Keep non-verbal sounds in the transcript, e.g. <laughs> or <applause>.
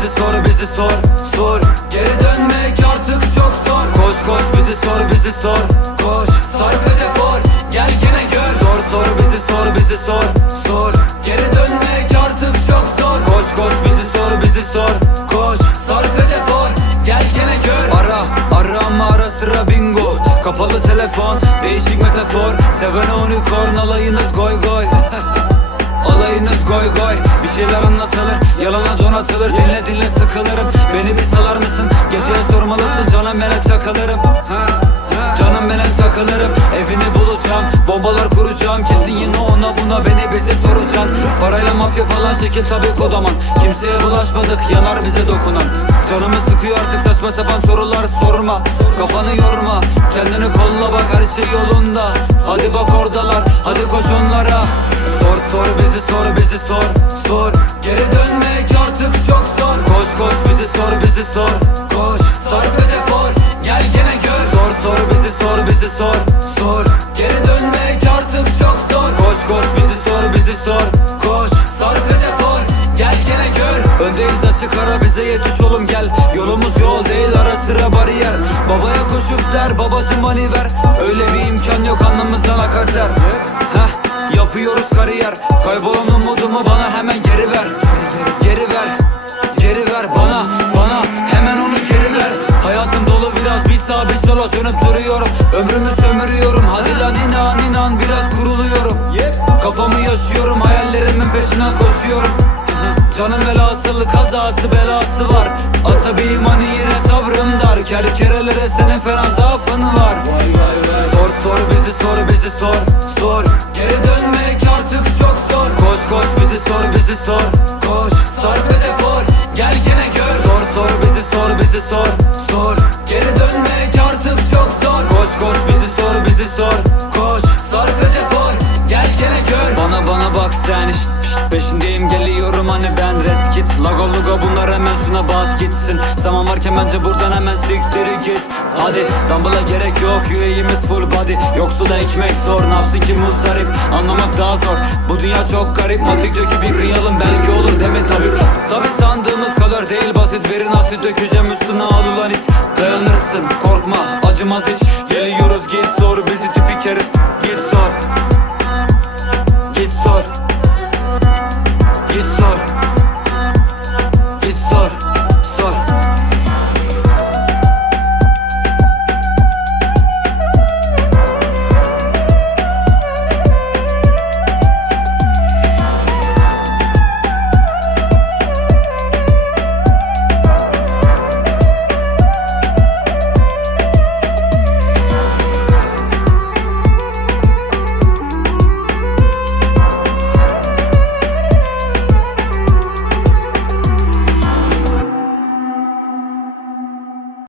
bizi sor bizi sor sor. Geri dönmek artık çok zor. Koş koş bizi sor bizi sor. Koş sarf et efor. Gel gene gör. Sor sor bizi sor bizi sor sor. Geri dönmek artık çok zor. Koş koş bizi sor bizi sor. Koş sarf et efor. Gel gene gör. Ara arama ara sıra bingo. Kapalı telefon değişik metafor. Sevene unicorn alayınız goy goy <laughs> Alayınız goy goy Bir şeyler anlatılır Yalana donatılır Dinle dinle sıkılırım. Beni bir salar mısın? Geceye sormalısın Canım ben hep takılırım. Canım ben hep takılırım Evini bulacağım Bombalar kuracağım. Kesin yine ona buna beni bize soracaksın Parayla mafya falan şekil tabii kodaman. Kimseye bulaşmadık yanar bize dokunan. Canımı sıkıyor artık saçma sapan sorular sorma. Kafanı yorma Kendini kolla bak her şey yolunda. Hadi bak oradalar Hadi koş onlara Sor sor bizi sor bizi sor sor. Geri dönmek artık çok zor. Koş koş bizi sor bizi sor. Koş sarf et efor Gel gene gör. Sor sor bizi sor bizi sor sor. Geri dönmek artık çok zor. Koş koş bizi sor bizi sor. Koş sarf et efor Gel gene gör. Öndeyiz açık ara bize yetiş oğlum gel. Yolumuz yol değil ara sıra bariyer. Babaya koşup der babacım hani ver. Öyle bir imkan yok alnımızdan akar ter Yapıyoruz kariyer. Kaybolan umudumu bana hemen geri ver. Geri ver Geri ver bana bana Hemen onu geri ver. Hayatım dolu biraz bir sağ bir sola dönüp duruyorum. Ömrümü sömürüyorum. Hadi lan inan inan biraz kuruluyorum. Kafamı yaşıyorum hayallerimin peşinden koşuyorum. Canım velhasılı kazası belası var. Asabiyim hani yine sabrım dar. Kerkerelere senin fena zaafın var. Sor sor Bana bana bak sen şşt, Peşindeyim geliyorum hani ben red kit. Lago lugo bunlar hemen şuna bas gitsin. Zaman varken bence buradan hemen siktir git. Hadi Dumble'a gerek yok yüreğimiz full body. Yoksul ekmek zor ne yapsın ki muzdarip? Anlamak daha zor. Bu dünya çok garip Matik döküp yıkayalım belki olur mi? Tabi Tabi sandığımız kadar değil basit Verin asit dökeceğim üstüne al hiç Dayanırsın korkma acımaz hiç